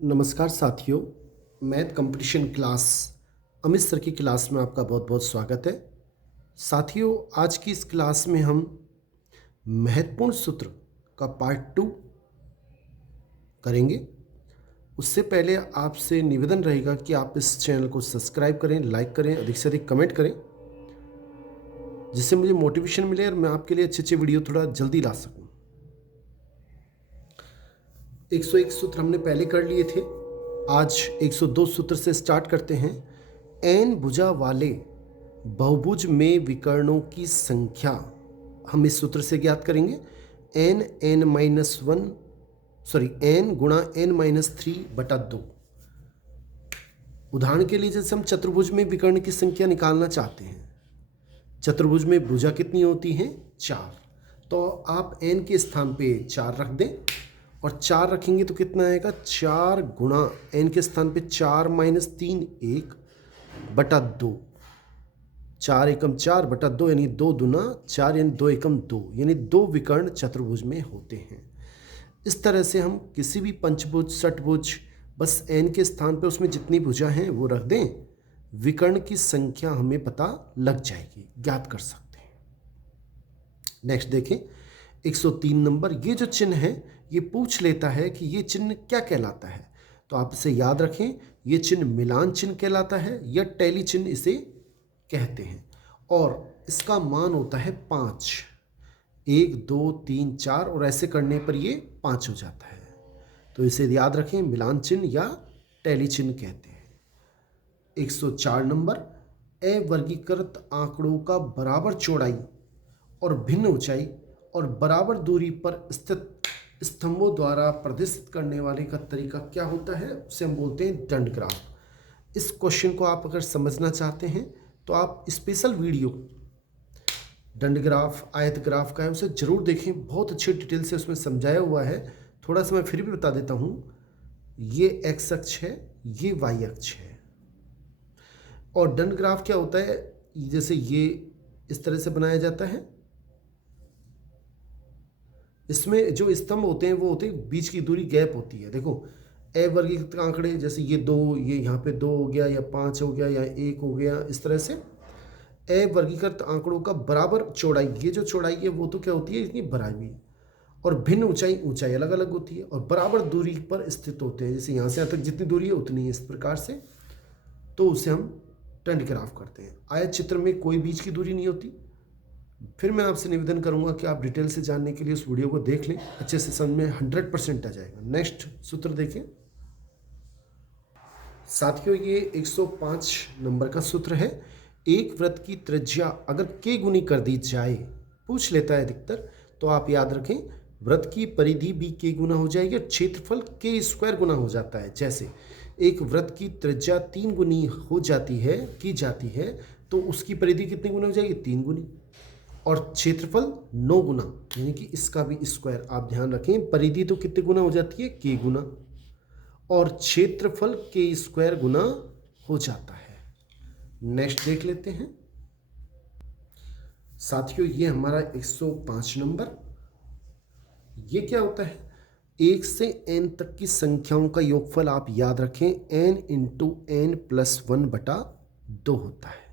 नमस्कार साथियों, math competition class Amit sir की क्लास में आपका बहुत बहुत स्वागत है। साथियों, आज की इस क्लास में हम महत्वपूर्ण सूत्र का पार्ट 2 करेंगे। उससे पहले आपसे निवेदन रहेगा कि आप इस चैनल को सब्सक्राइब करें, लाइक करें, अधिक से अधिक कमेंट करें, जिससे मुझे मोटिवेशन मिले और मैं आपके लिए अच्छे अच्छे वीडियो थोड़ा जल्दी ला सकूं। 101 सूत्र हमने पहले कर लिए थे। आज 102 सूत्र से स्टार्ट करते हैं। एन भुजा वाले बहुभुज में विकर्णों की संख्या हम इस सूत्र से ज्ञात करेंगे। एन गुणा n-3/2। उदाहरण के लिए जैसे हम चतुर्भुज में विकर्ण की संख्या निकालना चाहते हैं। चतुर्भुज में भुजा कितनी होती हैं? 4। तो आप n के स्थान पे 4 रख दें और 4 रखेंगे तो कितना आएगा? 4 गुणा n के स्थान पे 4 - 3 1/2। 4 एकम 4/2 यानी 2 दूना 4 यानी 2 एकम 2 यानी 2 विकर्ण चतुर्भुज में होते हैं। इस तरह से हम किसी भी पंचभुज षटभुज बस n के स्थान पे उसमें जितनी भुजा हैं वो रख दें, विकर्ण की संख्या हमें पता लग जाएगी, ज्ञात कर सकते हैं। नेक्स्ट देखें 103 नंबर। ये जो चिन्ह है ये पूछ लेता है कि ये चिन्ह क्या कहलाता है। तो आप इसे याद रखें, ये चिन्ह मिलान चिन्ह कहलाता है या टैली चिन्ह इसे कहते हैं और इसका मान होता है 5। 1 2 3 4 और ऐसे करने पर ये 5 हो जाता है। तो इसे याद रखें, मिलान चिन्ह या टैली चिन्ह कहते हैं। 104 नंबर। अवर्गीकृत आंकड़ों का बराबर चौड़ाई और भिन्न ऊंचाई और बराबर दूरी पर स्थित स्तंभों द्वारा प्रदर्शित करने वाले का तरीका क्या होता है? उसे हम बोलते हैं दंड ग्राफ। इस क्वेश्चन को आप अगर समझना चाहते हैं तो आप स्पेशल वीडियो दंड ग्राफ आयत ग्राफ का है उसे जरूर देखें, बहुत अच्छे डिटेल से उसमें समझाया हुआ है। थोड़ा सा मैं फिर भी बता देता हूँ। ये एक्स अक्ष है, ये वाई अक्ष है और दंड ग्राफ क्या होता है? जैसे ये इस तरह से बनाया जाता है। इसमें जो स्तंभ होते हैं वो होते हैं बीच की दूरी गैप होती है। देखो अवर्गीकृत आंकड़े जैसे ये 2, ये यहाँ पे 2 हो गया या 5 हो गया या 1 हो गया, इस तरह से अवर्गीकृत आंकड़ों का बराबर चौड़ाई, ये जो चौड़ाई है वो तो क्या होती है? इतनी बराबरी। और भिन्न ऊंचाई अलग अलग होती है और बराबर दूरी पर स्थित होते हैं। जैसे यहाँ से यहाँ तक जितनी दूरी है उतनी है, इस प्रकार से। तो उसे हम दंड ग्राफ करते हैं। आयत चित्र में कोई बीच की दूरी नहीं होती। फिर मैं आपसे निवेदन करूंगा कि आप डिटेल से जानने के लिए उस वीडियो को देख लें, अच्छे से समझ में 100% आ जाएगा। नेक्स्ट सूत्र देखें साथियों, ये 105 नंबर का सूत्र है। एक वृत्त की त्रिज्या अगर k गुनी कर दी जाए, पूछ लेता है अधिकतर, तो आप याद रखें वृत्त की परिधि भी k गुना हो जाएगी और क्षेत्रफल k² गुना हो जाता है। जैसे एक वृत्त की त्रिज्या 3 गुनी हो जाती है की जाती है तो उसकी परिधि कितनी गुना हो जाएगी? 3 गुनी। और क्षेत्रफल 9 गुना, यानी कि इसका भी स्क्वायर। आप ध्यान रखें परिधि तो कितने गुना हो जाती है? k गुना, और क्षेत्रफल k² गुना हो जाता है। नेक्स्ट देख लेते हैं साथियों, ये हमारा 105 नंबर। ये क्या होता है? 1 से n तक की संख्याओं का योगफल आप याद रखें n × n+1/2 होता है।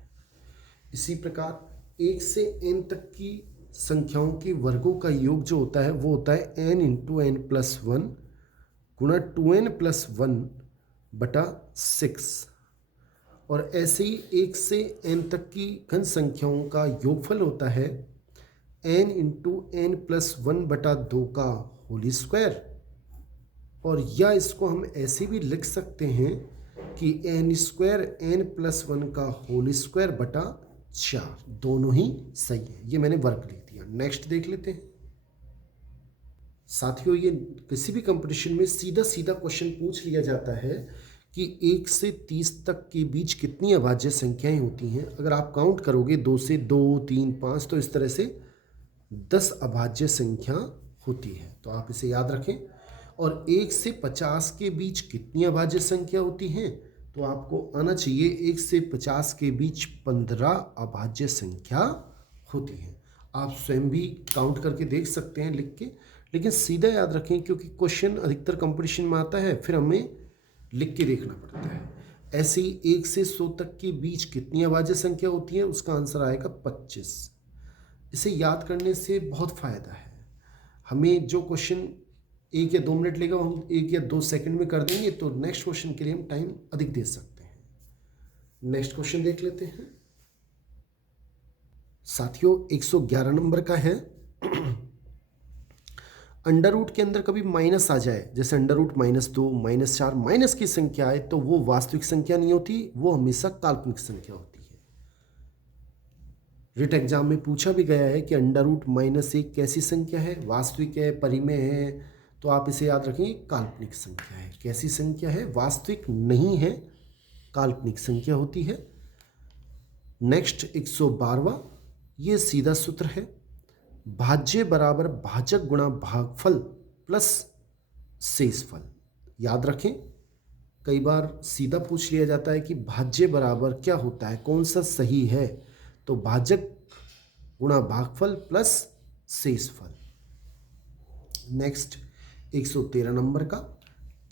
इसी प्रकार 1 से n तक की संख्याओं के वर्गों का योग जो होता है वो होता है n × n+1 गुणा 2n+1/6। और ऐसे ही 1 से n तक की घन संख्याओं का योगफल होता है n × n+1/2 का होल स्क्वायर। और या इसको हम ऐसे भी लिख सकते हैं कि n² n+1 का होल स्क्वायर बटा 4, दोनों ही सही है। ये मैंने वर्क लिख दिया। नेक्स्ट देख लेते हैं साथियों, ये किसी भी कंपटीशन में सीधा सीधा क्वेश्चन पूछ लिया जाता है कि 1 से 30 तक के बीच कितनी अभाज्य संख्याएं होती हैं। अगर आप काउंट करोगे 2 से 2 3 5 तो इस तरह से 10 अभाज्य संख्या होती है। तो आप इसे याद रखें। और 1 से 50 के बीच कितनी अभाज्य संख्या होती हैं? तो आपको आना चाहिए 1 से 50 के बीच 15 अभाज्य संख्या होती है। आप स्वयं भी काउंट करके देख सकते हैं लिख के, लेकिन सीधा याद रखें क्योंकि क्वेश्चन अधिकतर कंपटीशन में आता है, फिर हमें लिख के देखना पड़ता है। ऐसे ही 1 से 100 तक के बीच कितनी अभाज्य संख्या होती है, उसका आंसर आएगा 25। इसे याद करने से बहुत फ़ायदा है। हमें जो क्वेश्चन 1 या 2 मिनट लेगा वो हम 1 या 2 सेकंड में कर देंगे, तो नेक्स्ट क्वेश्चन के लिए हम टाइम अधिक दे सकते हैं। नेक्स्ट क्वेश्चन देख लेते हैं साथियों। 111 नंबर का है। अंडर रूट के अंदर कभी माइनस आ जाए, जैसे अंडर रूट -2, -4, माइनस की संख्या आए, तो वो वास्तविक संख्या नहीं होती, वो हमेशा काल्पनिक संख्या होती है। रिट एग्जाम में पूछा भी गया है कि अंडर रूट -1 कैसी संख्या है, वास्तविक है, परिमेय है, तो आप इसे याद रखेंगे काल्पनिक संख्या है। कैसी संख्या है, वास्तविक नहीं है, काल्पनिक संख्या होती है। नेक्स्ट 112वां, ये सीधा सूत्र है, भाज्य बराबर भाजक गुणा भागफल प्लस शेषफल। याद रखें, कई बार सीधा पूछ लिया जाता है कि भाज्य बराबर क्या होता है, कौन सा सही है, तो भाजक गुणा भागफल प्लस शेषफल। नेक्स्ट 113 नंबर का,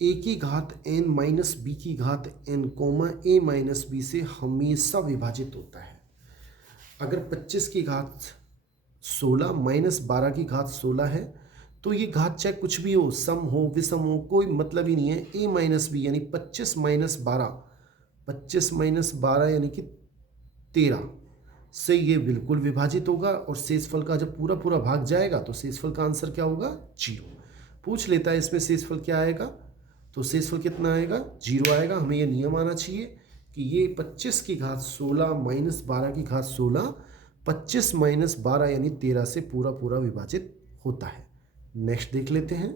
a की घात n माइनस बी की घात n comma a minus B से हमेशा विभाजित होता है। अगर 25 की घात 16 माइनस 12 की घात 16 है, तो ये घात चाहे कुछ भी हो, सम हो विषम हो, कोई मतलब ही नहीं है। a माइनस बी यानी 25 माइनस 12, 25 माइनस 12 यानी कि 13 से ये बिल्कुल विभाजित होगा, और शेषफल का जब पूरा पूरा भाग जाएगा तो शेषफल का आंसर क्या होगा, 0। पूछ लेता है इसमें शेषफल क्या आएगा, तो शेषफल कितना आएगा, 0 आएगा। हमें ये नियम आना चाहिए कि ये 25 की घात 16 माइनस 12 की घात 16, 25 माइनस 12 यानी 13 से पूरा पूरा विभाजित होता है। नेक्स्ट देख लेते हैं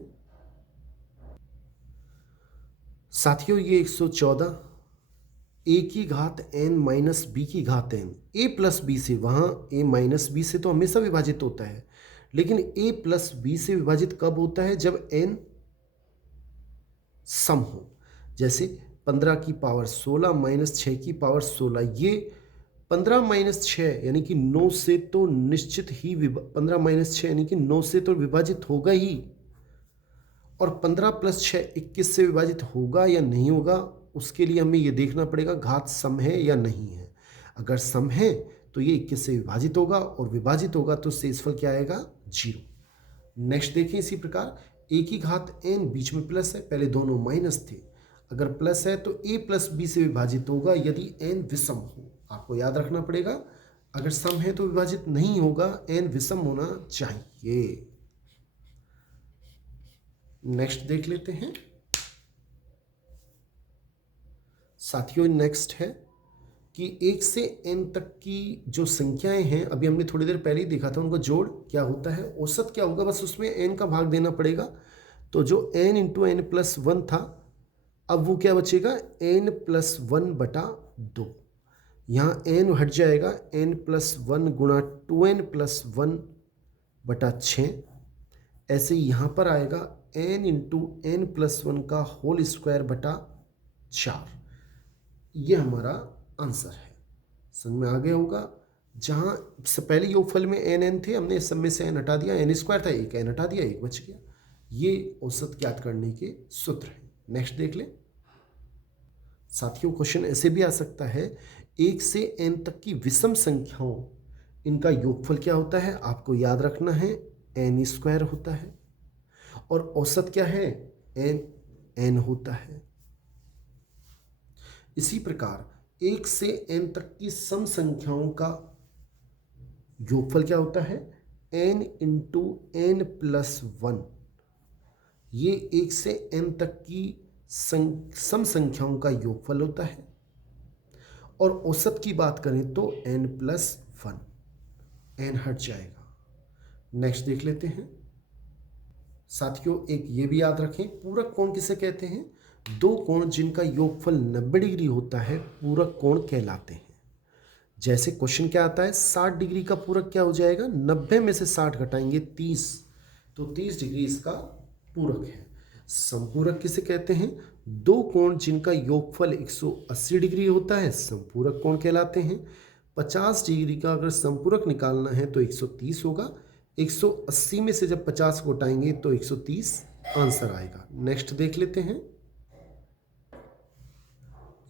साथियों, ये 114, a की घात n माइनस बी की घात n, a प्लस बी से, वहाँ a माइनस बी से तो हमेशा विभाजित होता है, लेकिन a प्लस बी से विभाजित कब होता है, जब n सम हो। जैसे 15 की पावर 16 माइनस 6 की पावर 16, ये 15 माइनस 6 यानी कि 9 से तो निश्चित ही 15 माइनस 6 यानी कि 9 से तो विभाजित होगा ही, और 15 प्लस 6 21 से विभाजित होगा या नहीं होगा, उसके लिए हमें ये देखना पड़ेगा घात सम है या नहीं है। अगर सम है तो ये 21 से विभाजित होगा, और विभाजित होगा तो शेषफल क्या आएगा, 0। नेक्स्ट देखें इसी प्रकार, a की घात n, बीच में प्लस है, पहले दोनों माइनस थे, अगर प्लस है तो a प्लस बी से विभाजित होगा यदि n विषम हो। आपको याद रखना पड़ेगा, अगर सम है तो विभाजित नहीं होगा, n विषम होना चाहिए। नेक्स्ट देख लेते हैं साथियों। नेक्स्ट है कि 1 से n तक की जो संख्याएं हैं, अभी हमने थोड़ी देर पहले ही देखा था, उनका जोड़ क्या होता है, औसत क्या होगा, बस उसमें n का भाग देना पड़ेगा। तो जो n इंटू n प्लस 1 था, अब वो क्या बचेगा, n प्लस 1 बटा 2। यहाँ n हट जाएगा, n प्लस 1 गुणा 2n प्लस 1 बटा 6। ऐसे यहाँ पर आएगा n इंटू n प्लस 1 का होल स्क्वायर बटा 4। ये हमारा आंसर है। समझ में आ गया होगा। जहाँ पहले योगफल में n थे, हमने इस सब में से n हटा दिया, n स्क्वायर था, एक n हटा दिया, एक बच गया। ये औसत ज्ञात करने के सूत्र हैं। नेक्स्ट देख लें साथियों। क्वेश्चन ऐसे भी आ सकता है, 1 से n तक की विषम संख्याओं, इनका योगफल क्या होता है, आपको याद रखना है, n स्क्वायर होता है, और औसत क्या है, n होता है। इसी प्रकार 1 से n तक की सम संख्याओं का योगफल क्या होता है, n इंटू n प्लस 1। ये 1 से n तक की सम संख्याओं का योगफल होता है, और औसत की बात करें तो n प्लस 1, n हट जाएगा। नेक्स्ट देख लेते हैं साथियों। एक ये भी याद रखें, पूरक कोण किसे कहते हैं, दो कोण जिनका योगफल 90 डिग्री होता है पूरक कोण कहलाते हैं। जैसे क्वेश्चन क्या आता है, 60 डिग्री का पूरक क्या हो जाएगा, 90 में से 60 घटाएंगे 30, तो 30 डिग्री इसका पूरक है। समपूरक किसे कहते हैं, दो कोण जिनका योगफल 180 डिग्री होता है समपूरक कोण कहलाते हैं। 50 डिग्री का अगर समपूरक निकालना है तो 130 होगा, 180 में से जब 50 को घटाएंगे तो 130 आंसर आएगा। नेक्स्ट देख लेते हैं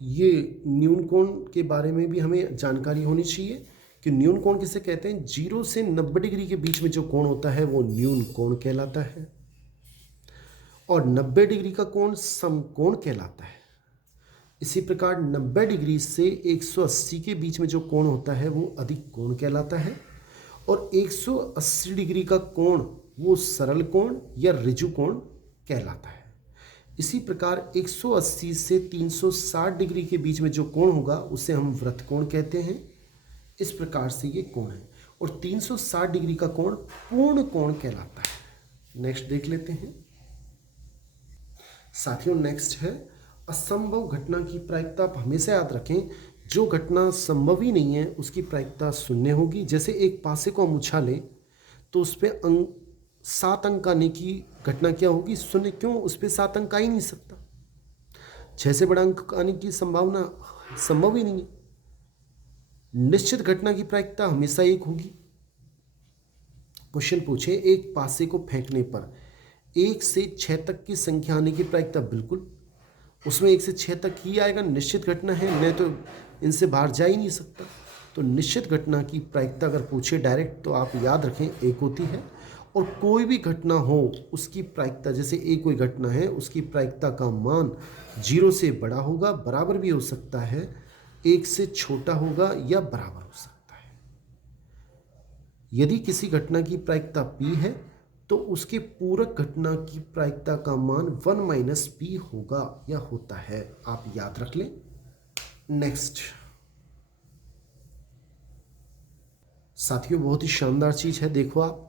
ये न्यून कोण के बारे में भी हमें जानकारी होनी चाहिए कि न्यून कोण किसे कहते हैं। 0 से 90 डिग्री के बीच में जो कोण होता है वो न्यून कोण कहलाता है, और 90 डिग्री का कोण समकोण कहलाता है। इसी प्रकार 90 डिग्री से 180 के बीच में जो कोण होता है वो अधिक कोण कहलाता है, और 180 डिग्री का कोण वो सरल कोण या ऋजु कोण कहलाता है। इसी प्रकार 180 से 360 डिग्री के बीच में जो कोण होगा उसे हम वृत्त कोण कहते हैं। इस प्रकार से ये कोण है, और 360 डिग्री का कोण पूर्ण कोण कहलाता है। नेक्स्ट देख लेते हैं साथियों। नेक्स्ट है असंभव घटना की प्रायिकता। आप हमेशा याद रखें, जो घटना संभव ही नहीं है उसकी प्रायिकता शून्य होगी। जैसे एक पासे को हम उछालें तो उस पर 7 अंक आने की घटना क्या होगी? शून्य। क्यों? उस पर 7 अंक आ ही नहीं सकता। 6 से बड़ा अंक आने की संभावना संभव ही नहीं है। निश्चित घटना की प्रायिकता हमेशा 1 होगी। क्वेश्चन पूछे, एक पासे को फेंकने पर 1 से 6 तक की संख्या आने की प्रायिकता, बिल्कुल उसमें 1 से 6 तक ही आएगा। निश्चित घटना है, नहीं तो इनसे बाहर जा ही नहीं सकता। तो निश्चित घटना की प्रायिकता अगर पूछे डायरेक्ट तो आप याद रखें 1 होती है। और कोई भी घटना हो उसकी प्रायिकता, जैसे एक कोई घटना है उसकी प्रायिकता का मान 0 से बड़ा होगा, बराबर भी हो सकता है, 1 से छोटा होगा या बराबर हो सकता है। यदि किसी घटना की प्रायिकता p है तो उसके पूरक घटना की प्रायिकता का मान 1 - p होगा या होता है। आप याद रख लें। नेक्स्ट साथियों, बहुत ही शानदार चीज है। देखो आप,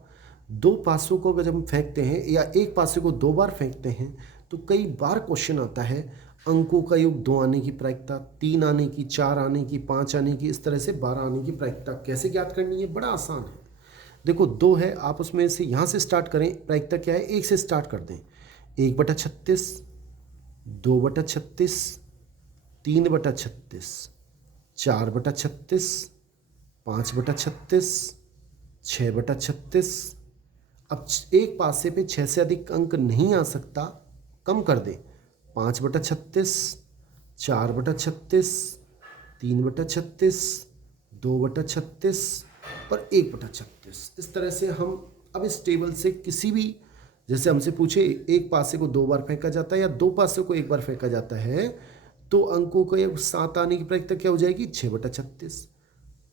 2 पासों को अगर हम फेंकते हैं या एक पासे को 2 बार फेंकते हैं तो कई बार क्वेश्चन आता है अंकों का योग 2 आने की प्रायिकता, 3 आने की, 4 आने की, 5 आने की, इस तरह से 12 आने की प्रायिकता कैसे ज्ञात करनी है? बड़ा आसान है। देखो 2 है, आप उसमें से यहाँ से स्टार्ट करें। प्रायिकता क्या है? 1 से स्टार्ट कर दें। 1/36, 2/36, 3/36, 4/36, 5/36, 6/36। अब एक पासे पे 6 से अधिक अंक नहीं आ सकता, कम कर दें। 5/36, 4/36, 3/36, 2/36 और 1/36। इस तरह से हम अब इस टेबल से किसी भी, जैसे हमसे पूछे एक पासे को 2 बार फेंका जाता है या 2 पासे को 1 बार फेंका जाता है तो अंकों का 7 आने की प्रायिकता क्या हो जाएगी? 6/36।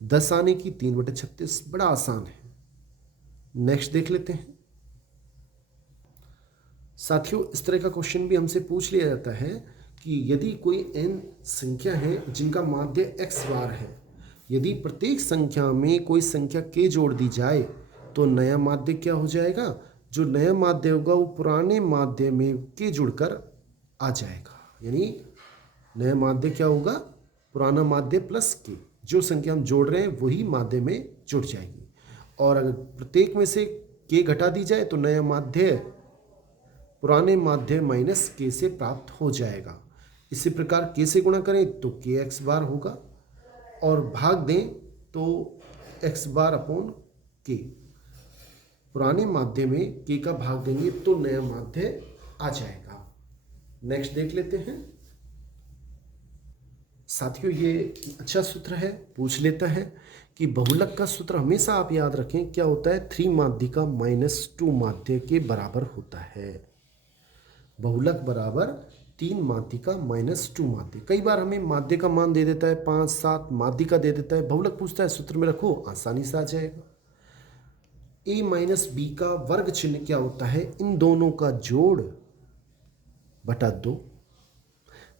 10 आने की 3/36। बड़ा आसान है। नेक्स्ट देख लेते हैं साथियों। इस तरह का क्वेश्चन भी हमसे पूछ लिया जाता है कि यदि कोई n संख्या है जिनका माध्य x बार है, यदि प्रत्येक संख्या में कोई संख्या k जोड़ दी जाए तो नया माध्य क्या हो जाएगा? जो नया माध्य होगा वो पुराने माध्य में k जुड़कर आ जाएगा। यानी नया माध्य क्या होगा? पुराना माध्य प्लस k। जो संख्या हम जोड़ रहे हैं वही माध्य में जुड़ जाएगी। और अगर प्रत्येक में से k घटा दी जाए तो नया माध्य पुराने माध्य माइनस k से प्राप्त हो जाएगा। इसी प्रकार k से गुणा करें तो kx बार होगा, और भाग दें तो x बार अपॉन k। पुराने माध्य में k का भाग देंगे तो नया माध्य आ जाएगा। नेक्स्ट देख लेते हैं साथियों। ये अच्छा सूत्र है, पूछ लेता है कि बहुलक का सूत्र हमेशा आप याद रखें क्या होता है? 3 माध्यिका -2 माध्य के बराबर होता है। बहुलक बराबर 3 माध्यिका -2 माध्य। कई बार हमें माध्य का मान दे देता है 5, 7, माध्यिका दे देता है, बहुलक पूछता है, सूत्र में रखो, आसानी से आ जाएगा। a - b का वर्ग चिन्ह क्या होता है? इन दोनों का जोड़ बटा 2।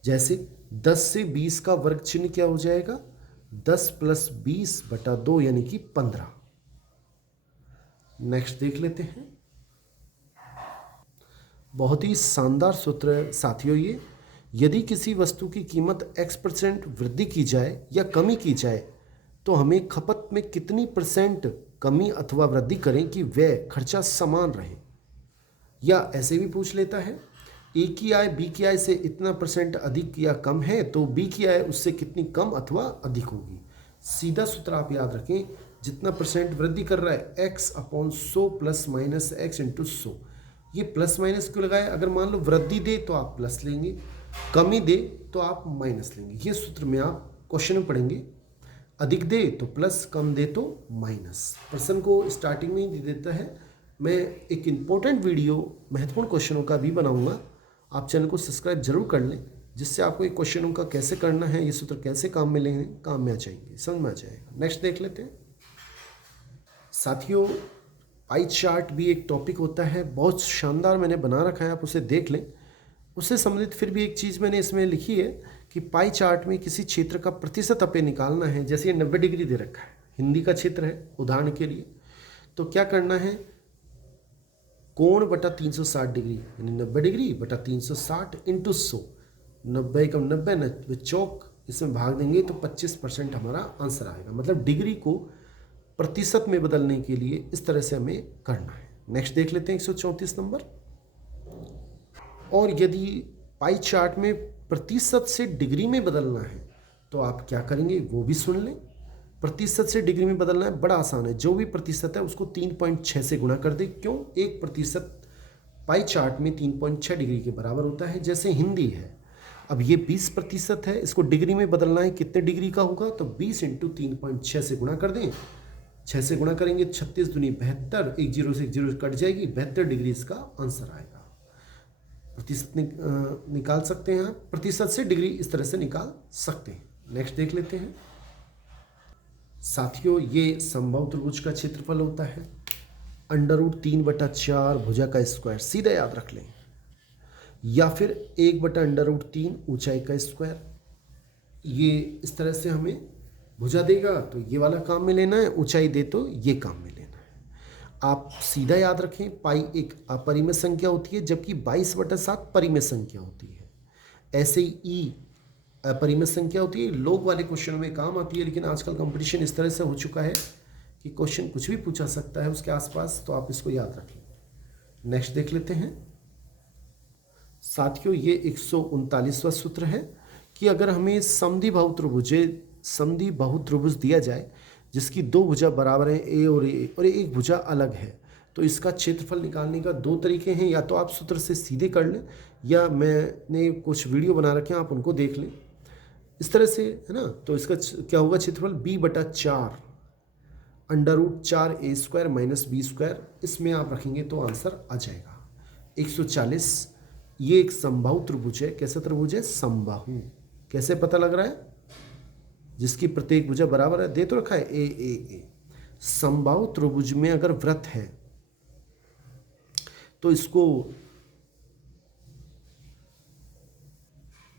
जैसे 10 से 20 का वर्ग चिन्ह क्या हो जाएगा? 10 + 20 बटा 2 यानी कि 15। नेक्स्ट देख लेते हैं। बहुत ही शानदार सूत्र है साथियों ये। यदि किसी वस्तु की कीमत x% वृद्धि की जाए या कमी की जाए तो हमें खपत में कितनी % कमी अथवा वृद्धि करें कि व्यय खर्चा समान रहे? या ऐसे भी पूछ लेता है ए की आय बी की आय से इतना % अधिक या कम है तो बी की आय उससे कितनी कम अथवा अधिक होगी। सीधा सूत्र आप याद रखें, जितना % वृद्धि कर रहा है x/100 ± x × 100। ये प्लस माइनस क्यों लगाए? अगर मान लो वृद्धि दे तो आप प्लस लेंगे, कमी दे तो आप माइनस लेंगे। ये सूत्र में आप क्वेश्चन में पढ़ेंगे। अधिक दे तो प्लस, कम दे तो माइनस। प्रश्न को स्टार्टिंग में ही दे देता है। मैं एक इम्पोर्टेंट वीडियो महत्वपूर्ण क्वेश्चनों का भी बनाऊंगा, आप चैनल को सब्सक्राइब जरूर कर लें, जिससे आपको ये क्वेश्चनों का कैसे करना है, ये सूत्र कैसे काम में लेंगे, काम में आ जाएंगे, समझ में आ जाएगा। नेक्स्ट देख लेते हैं साथियों। पाई चार्ट भी एक टॉपिक होता है, बहुत शानदार मैंने बना रखा है, आप उसे देख लें। उससे संबंधित फिर भी एक चीज़ मैंने इसमें लिखी है कि पाई चार्ट में किसी क्षेत्र का प्रतिशत अपने निकालना है। जैसे ये 90 डिग्री दे रखा है, हिंदी का क्षेत्र है उदाहरण के लिए, तो क्या करना है, कोण बटा 360 डिग्री, यानी 90 डिग्री बटा 360 इंटू 100, 90 कम 90, 90 चौक, इसमें भाग देंगे तो 25% हमारा आंसर आएगा। मतलब डिग्री को प्रतिशत में बदलने के लिए इस तरह से हमें करना है। नेक्स्ट देख लेते हैं 134 नंबर। और यदि पाई चार्ट में प्रतिशत से डिग्री में बदलना है तो आप क्या करेंगे वो भी सुन लें। प्रतिशत से डिग्री में बदलना है, बड़ा आसान है। जो भी प्रतिशत है उसको 3.6 से गुणा कर दे। क्यों? 1% पाई चार्ट में 3.6 डिग्री के बराबर होता है। जैसे हिंदी है, अब ये 20% है, इसको डिग्री में बदलना है, कितने डिग्री का होगा, तो 20 इंटू 3.6 से गुणा कर दें। 6 से गुणा करेंगे 36 दूनी 72, एक जीरो से एक जीरो कट जाएगी, 72 डिग्री इसका आंसर आएगा। प्रतिशत निकाल सकते हैं आप, प्रतिशत से डिग्री इस तरह से निकाल सकते हैं। नेक्स्ट देख लेते हैं साथियों। ये समबाहु त्रिभुज का क्षेत्रफल होता है √3/4 भुजा का स्क्वायर, सीधा याद रख लें, या फिर 1/√3 ऊंचाई का स्क्वायर। ये इस तरह से हमें भुजा देगा तो ये वाला काम में लेना है, ऊंचाई दे तो ये काम में लेना है। आप सीधा याद रखें, पाई एक अपरिमेय संख्या होती है, जबकि 22/7 परिमेय संख्या होती है। ऐसे ही ई अपरिमेय संख्या होती है, लोग वाले क्वेश्चन में काम आती है। लेकिन आजकल कंपटीशन इस तरह से हो चुका है कि क्वेश्चन कुछ भी पूछा सकता है उसके आसपास, तो आप इसको याद रखें। नेक्स्ट देख लेते हैं साथियों। ये 139वां सूत्र है कि अगर हमें समद्विबाहु त्रिभुज दिया जाए जिसकी दो भुजा बराबर हैं, ए और एक भुजा अलग है, तो इसका क्षेत्रफल निकालने का दो तरीके हैं। या तो आप सूत्र से सीधे कर लें, या मैंने कुछ वीडियो बना रखे हैं, आप उनको देख लें इस तरह से, है ना। तो इसका क्या होगा, क्षेत्रफल b/4 √4a² - b², इसमें आप रखेंगे तो आंसर आ जाएगा। 140, ये एक समबाहु त्रिभुज है। कैसा त्रिभुज है? समबाहु। कैसे पता लग रहा है? जिसकी प्रत्येक भुजा बराबर है, दे तो रखा है ए। समबाहु त्रिभुज में अगर वृत्त है तो इसको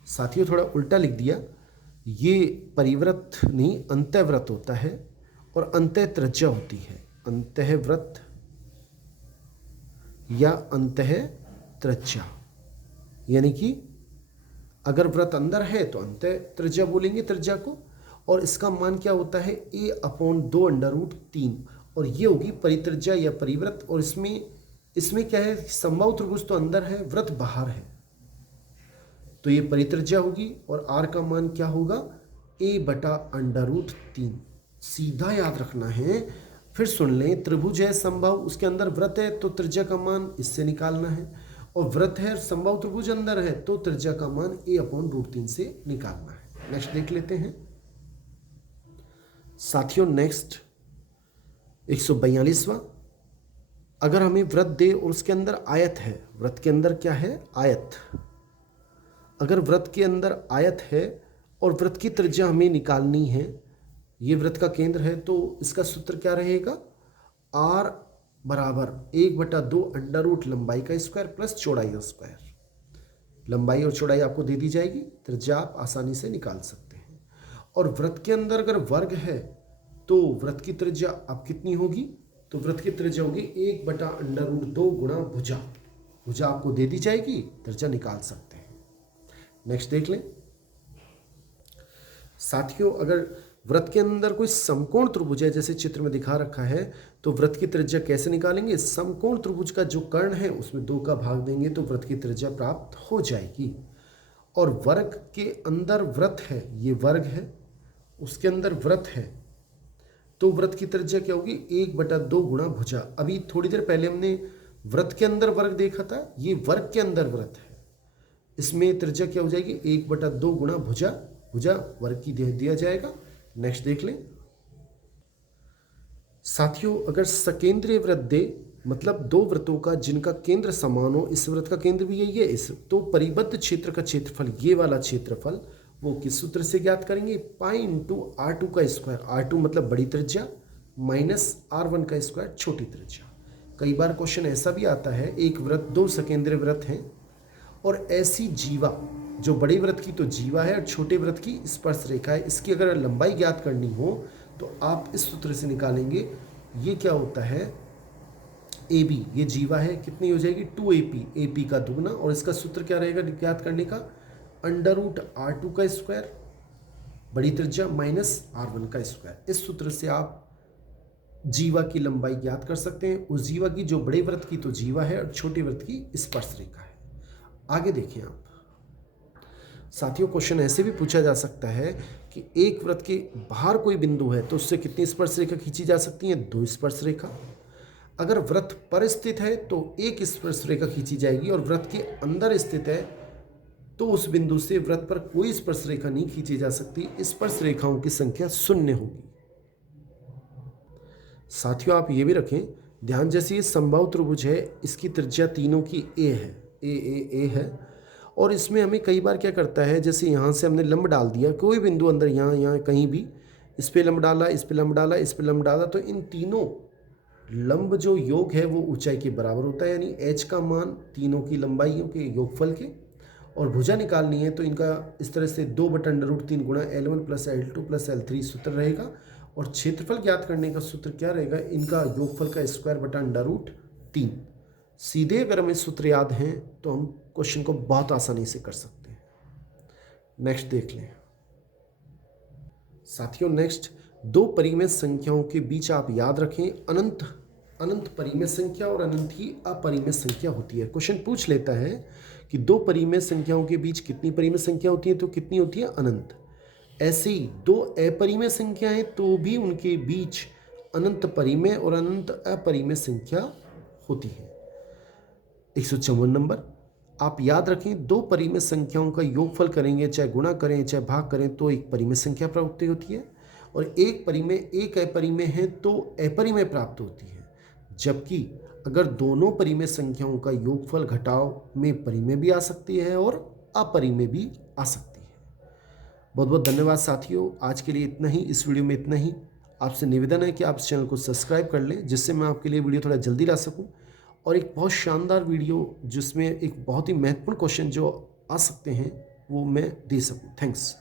साथियों थोड़ा उल्टा लिख दिया। ये परिवृत्त नहीं, अंतःवृत्त होता है, और अंतः त्रिज्या होती है। अंतःवृत्त या अंतः त्रिज्या, यानी कि अगर वृत्त अंदर है तो अंतः त्रिज्या बोलेंगे त्रिज्या को, और इसका मान क्या होता है, a/2 √3, और ये होगी परित्रिज्या या परिवृत्त। और इसमें क्या है, समबाहु त्रिभुज तो अंदर है, वृत्त बाहर है, तो ये परित्रिज्या होगी। और r का मान क्या होगा, a/√3। सीधा याद रखना है। फिर सुन लें, त्रिभुज है समबाहु, उसके अंदर वृत्त है, तो त्रिज्या का मान इससे निकालना है। और वृत्त है, समबाहु त्रिभुज अंदर है, तो त्रिज्या का मान a/√3 से निकालना है। नेक्स्ट देख लेते हैं साथियों। नेक्स्ट 142वां। अगर हमें वृत्त दे और उसके अंदर आयत है, वृत्त के अंदर क्या है, आयत। अगर वृत्त के अंदर आयत है और वृत्त की त्रिज्या हमें निकालनी है, ये वृत्त का केंद्र है, तो इसका सूत्र क्या रहेगा, r बराबर 1/2 अंडर लंबाई का स्क्वायर प्लस चौड़ाई का स्क्वायर। लंबाई और चौड़ाई आपको दे दी जाएगी, त्रिज्या आप आसानी से निकाल सकते हैं। और वृत्त के अंदर अगर वर्ग है तो वृत्त की त्रिज्या अब कितनी होगी, तो वृत्त की त्रिज्या होगी 1/√2 गुणा भुजा। भुजा आपको दे दी जाएगी, त्रिज्या निकाल सकते हैं। नेक्स्ट देख लें साथियों। अगर वृत्त के अंदर कोई समकोण त्रिभुज है, जैसे चित्र में दिखा रखा है, तो वृत्त की त्रिज्या कैसे निकालेंगे, समकोण त्रिभुज का जो कर्ण है उसमें 2 का भाग देंगे तो वृत्त की त्रिज्या प्राप्त हो जाएगी। और वर्ग के अंदर वृत्त है, ये वर्ग है, उसके अंदर वृत्त है, तो वृत्त की त्रिज्या क्या होगी, 1/2 गुणा भुजा। अभी थोड़ी देर पहले हमने वृत्त के अंदर वर्ग देखा था, ये वर्ग के अंदर वृत्त है, इसमें त्रिज्या क्या हो जाएगी, 1/2 गुणा भुजा, भुजा वर्ग की दिया जाएगा। नेक्स्ट देख लें साथियों, अगर सकेंद्रीय वृत्त दे, मतलब दो वृत्तों का जिनका केंद्र समान हो, इस वृत्त का केंद्र भी यही है, इस तो परिबद्ध क्षेत्र का क्षेत्रफल, ये वाला क्षेत्रफल, वो किस सूत्र से ज्ञात करेंगे, पाई इंटू R2 का स्क्वायर, R2 मतलब बड़ी त्रिज्या माइनस R1 का स्क्वायर छोटी त्रिज्या। कई बार क्वेश्चन ऐसा भी आता है, एक वृत्त, दो सकेंद्रीय वृत्त हैं और ऐसी जीवा, जो बड़े वृत्त की तो जीवा है और छोटे वृत्त की स्पर्श रेखा है, इसकी अगर लंबाई ज्ञात करनी हो तो आप इस सूत्र से निकालेंगे। ये क्या होता है, AB, ये जीवा है, कितनी हो जाएगी 2AP, AP का दुगना, और इसका सूत्र क्या रहेगा ज्ञात करने का, √R2 का स्क्वायर बड़ी त्रिज्या माइनस R1 का स्क्वायर। इस सूत्र से आप जीवा की लंबाई ज्ञात कर सकते हैं, उस जीवा की जो बड़े वृत्त की तो जीवा है और छोटे वृत्त की स्पर्श रेखा है। आगे देखें आप साथियों, क्वेश्चन ऐसे भी पूछा जा सकता है कि एक वृत्त के बाहर कोई बिंदु है तो उससे कितनी स्पर्श रेखा खींची जा सकती है, 2 स्पर्श रेखा। अगर वृत्त पर स्थित है तो 1 स्पर्श रेखा खींची जाएगी, और वृत्त के अंदर स्थित है तो उस बिंदु से वृत्त पर कोई स्पर्श रेखा नहीं खींची जा सकती, स्पर्श रेखाओं की संख्या 0 होगी। साथियों आप ये भी रखें ध्यान, जैसे ये समबाहु त्रिभुज है, इसकी त्रिज्या तीनों की a है, ए है, और इसमें हमें कई बार क्या करता है, जैसे यहाँ से हमने लंब डाल दिया, कोई बिंदु अंदर यहाँ कहीं भी, इस पे लंब डाला, इस पे लंब डाला, इस पे लंब डाला, तो इन तीनों लंब जो योग है वो ऊंचाई के बराबर होता है, यानी h का मान तीनों की लंबाइयों के योगफल के, और भुजा निकालनी है तो इनका इस तरह से 2/√3 गुणा L1 + L2 + L3 सूत्र रहेगा, और क्षेत्रफल ज्ञात करने का सूत्र क्या रहेगा, इनका योगफल का स्क्वायर बटा √3। सीधे अगर हमें सूत्र याद हैं तो हम क्वेश्चन को बहुत आसानी से कर सकते हैं। नेक्स्ट देख लें साथियों, नेक्स्ट दो परिमेय संख्याओं के बीच आप याद रखें अनंत परिमेय संख्या और अनंत ही अपरिमेय संख्या होती है। क्वेश्चन पूछ लेता है कि दो परिमेय संख्याओं के बीच कितनी परिमेय संख्या होती है, तो कितनी होती है, अनंत। ऐसे ही दो अपरिमेय संख्याएं तो भी उनके बीच अनंत परिमेय और अनंत अपरिमेय संख्या होती है। 154 नंबर, आप याद रखें दो परिमेय संख्याओं का योगफल करेंगे, चाहे गुणा करें चाहे भाग करें, तो एक परिमेय संख्या प्राप्त होती है, और एक परिमेय एक अपरिमेय है तो अपरिमेय प्राप्त होती है। जबकि अगर दोनों परिमेय संख्याओं का योगफल घटाव में परिमेय भी आ सकती है और अपरिमेय भी आ सकती है। बहुत बहुत धन्यवाद साथियों, आज के लिए इतना ही, इस वीडियो में इतना ही। आपसे निवेदन है कि आप इस चैनल को सब्सक्राइब कर लें, जिससे मैं आपके लिए वीडियो थोड़ा जल्दी ला सकूं, और एक बहुत शानदार वीडियो जिसमें एक बहुत ही महत्वपूर्ण क्वेश्चन जो आ सकते हैं वो मैं दे सकूं। थैंक्स।